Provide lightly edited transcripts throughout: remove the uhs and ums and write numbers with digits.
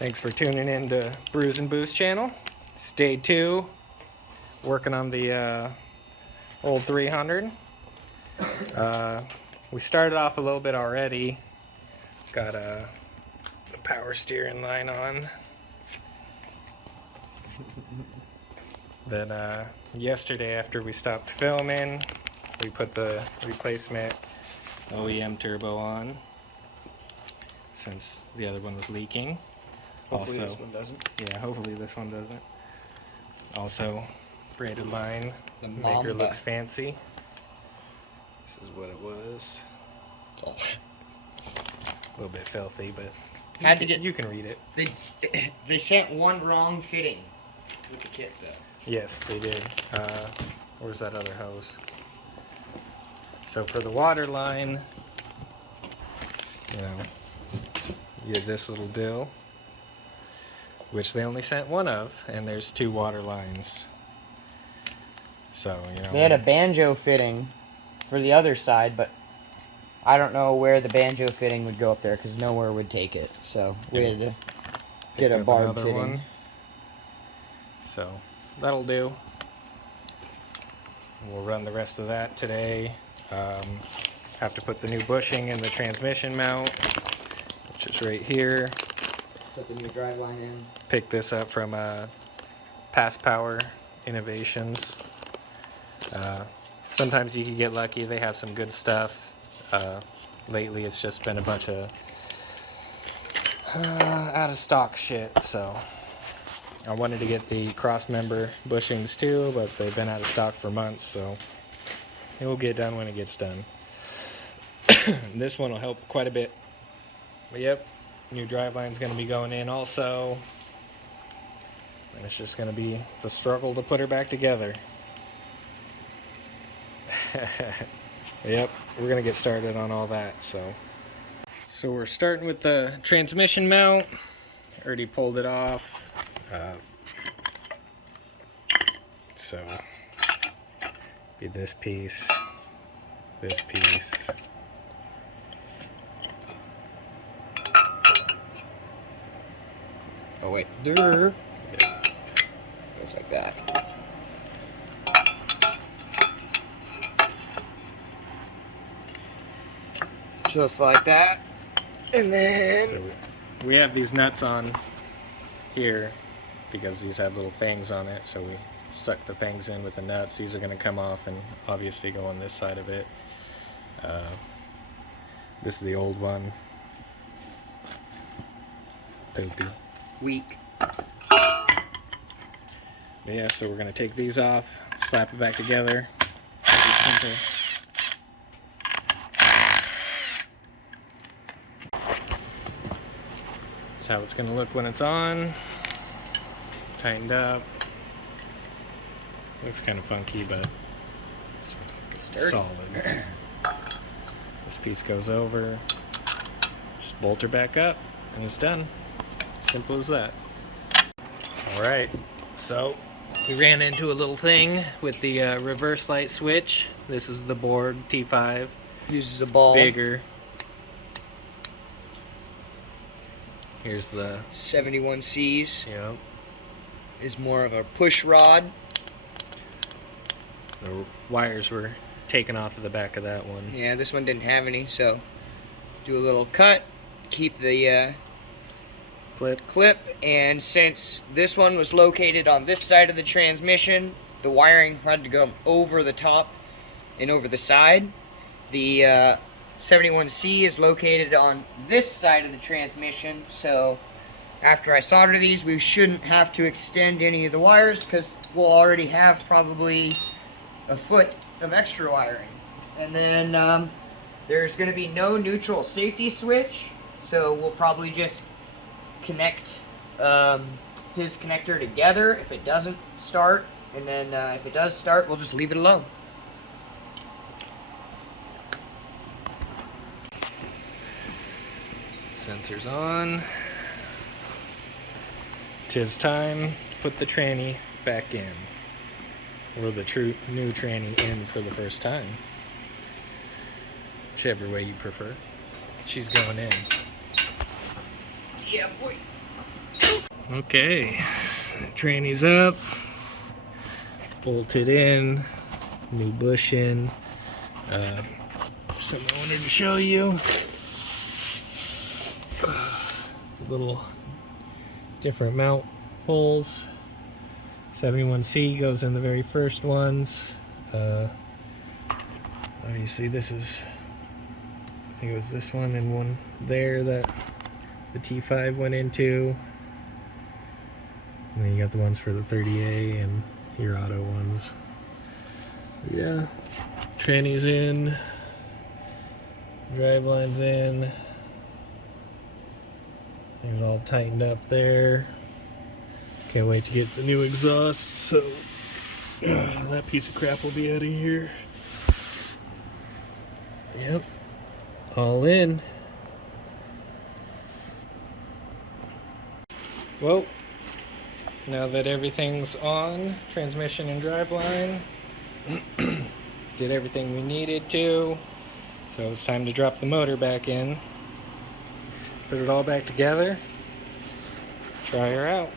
Thanks for tuning in to Brews&Boost channel. It's day 2, working on the old 300. We started off a little bit already. Got the power steering line on. Then yesterday, after we stopped filming, we put the replacement OEM turbo on, since the other one was leaking. Hopefully this one doesn't. Yeah, hopefully this one doesn't. Also, braided line. The Maker Mamba. looks fancy. This is what it was. Oh. A little bit filthy, but you can read it. They sent one wrong fitting with the kit though. Yes, they did. Where's that other hose? So for the water line, you get this little dill, which they only sent one of, and there's 2 water lines. So, They had a banjo fitting for the other side, but I don't know where the banjo fitting would go up there, because nowhere would take it. So we had to get a barb fitting. One. So that'll do. We'll run the rest of that today. Have to put the new bushing in the transmission mount, which is right here. Put the new driveline in. Pick this up from Past Power Innovations. Sometimes you can get lucky. They have some good stuff. Lately it's just been a bunch of out of stock shit, so I wanted to get the cross member bushings too, but they've been out of stock for months, so it will get done when it gets done. This one will help quite a bit. But yep, new driveline is going to be going in also, and it's just going to be the struggle to put her back together. Yep, we're going to get started on all that. So we're starting with the transmission mount. Already pulled it off. So be this piece, this piece. Oh wait, there. Yeah. Goes like that. Just like that. And then So we have these nuts on here because these have little fangs on it, so we suck the fangs in with the nuts. These are going to come off and obviously go on this side of it. This is the old one. Poopy. weak. Yeah, so we're going to take these off, slap it back together. That's how it's going to look when it's on. Tightened up. Looks kind of funky, but it's solid. This piece goes over. Just bolt her back up, and it's done. Simple as that. Alright, so we ran into a little thing with the reverse light switch. This is the board T5. Uses a ball. Bigger. Here's the 71Cs. Yep. Is more of a push rod. The wires were taken off of the back of that one. Yeah, this one didn't have any, so do a little cut, keep the clip, and since this one was located on this side of the transmission, the wiring had to go over the top and over the side. The 71C is located on this side of the transmission, so after I solder these, we shouldn't have to extend any of the wires because we'll already have probably a foot of extra wiring. And then there's going to be no neutral safety switch, so we'll probably just connect his connector together if it doesn't start, and then if it does start, we'll just leave it alone. Sensors on. 'Tis time to put the tranny back in. Or the new tranny in for the first time. Whichever way you prefer. She's going in. Yeah, boy. Okay, tranny's up, bolted in, new bushing. Something I wanted to show you. Little different mount holes. 71C goes in the very first ones. Obviously this is, I think it was this one and one there that the T5 went into. And then you got the ones for the 30A and your auto ones. Yeah, tranny's in, driveline's in. Things all tightened up there. Can't wait to get the new exhaust, so that piece of crap will be out of here. Yep, all in. Well, now that everything's on, transmission and driveline, did everything we needed to, so it's time to drop the motor back in, put it all back together, try her out.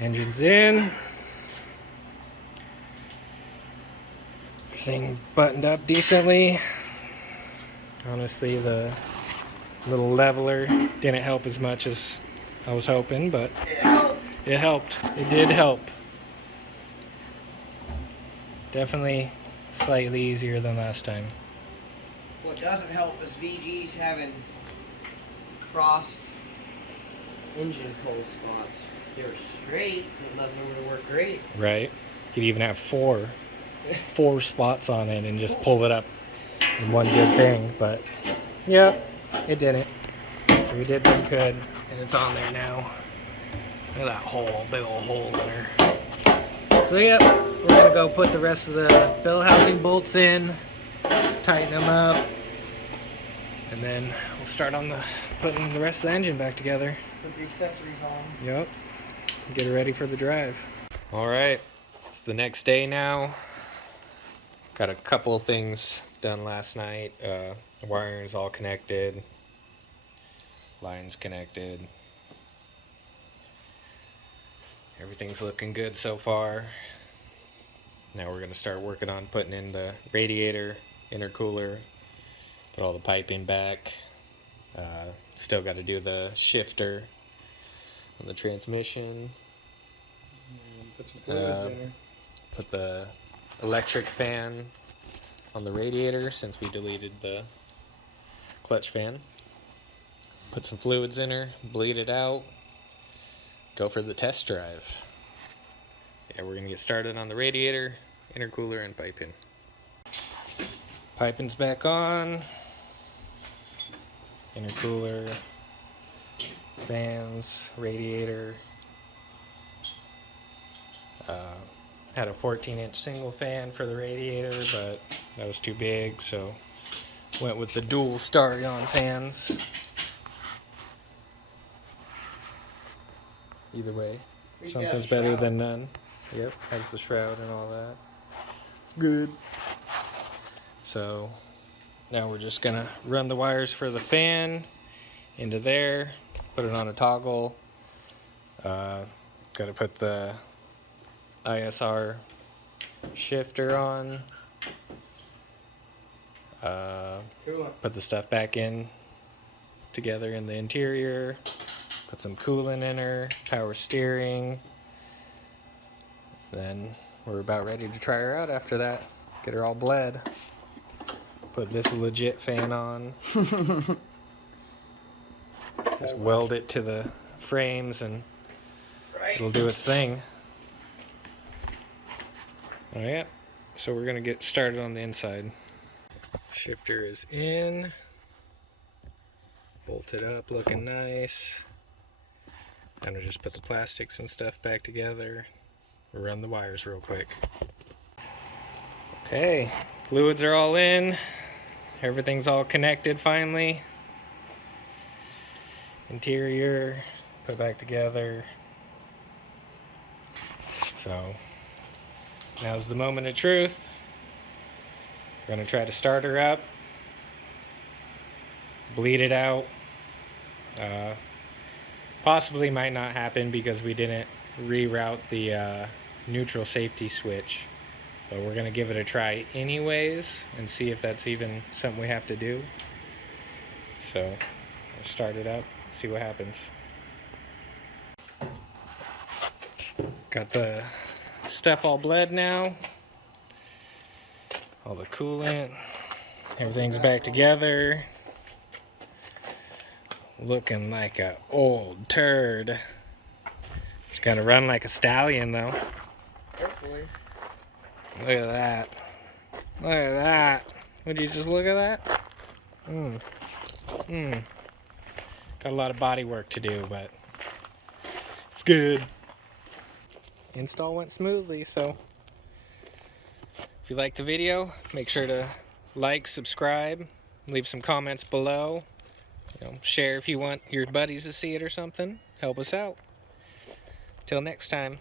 Engine's in. Everything buttoned up decently. Honestly, the little leveler didn't help as much as I was hoping, but it helped. It did help. Definitely slightly easier than last time. What doesn't help is VG's having crossed engine pull spots. If they were straight, they'd love nowhere to work great. Right? You could even have four spots on it and just pull it up in one good thing, but yep, it didn't. So we did some good, and it's on there now. Look at that hole, big old hole in there. So yep, we're gonna go put the rest of the bell housing bolts in, tighten them up, and then we'll start on putting the rest of the engine back together. Put the accessories on. Yep. Get it ready for the drive. All right, it's the next day now. Got a couple of things done last night. The wiring is all connected. Lines connected. Everything's looking good so far. Now we're gonna start working on putting in the radiator, intercooler, put all the piping back. Still got to do the shifter on the transmission. Put some fluids in there. Put the electric fan on the radiator since we deleted the clutch fan. Put some fluids in her, bleed it out, go for the test drive. Yeah, we're gonna get started on the radiator, intercooler, and piping. Piping's back on. Intercooler, fans, radiator. Had a 14-inch single fan for the radiator, but that was too big, so went with the dual Starion fans. Either way, something's better than none. Yep, has the shroud and all that. It's good. So now we're just gonna run the wires for the fan into there, put it on a toggle. Gotta put the ISR shifter on. Put the stuff back in together in the interior. Put some coolant in her, power steering. Then we're about ready to try her out after that. Get her all bled. Put this legit fan on. Just weld it to the frames and it'll do its thing. Oh yeah, so we're gonna get started on the inside. Shifter is in. Bolted up, looking nice. I'm gonna just put the plastics and stuff back together. Run the wires real quick. Okay, fluids are all in. Everything's all connected finally. Interior, put back together. So, now's the moment of truth. We're gonna try to start her up. Bleed it out. Possibly might not happen because we didn't reroute the neutral safety switch. But we're gonna give it a try anyways and see if that's even something we have to do. So we'll start it up, see what happens. Got the stuff all bled now. All the coolant. Everything's back together. Looking like a old turd. It's gonna run like a stallion though. Hopefully. Look at that. Look at that. Would you just look at that? Got a lot of body work to do, but it's good. Install went smoothly, so if you liked the video, make sure to like, subscribe, leave some comments below. Share if you want your buddies to see it or something. Help us out. Till next time.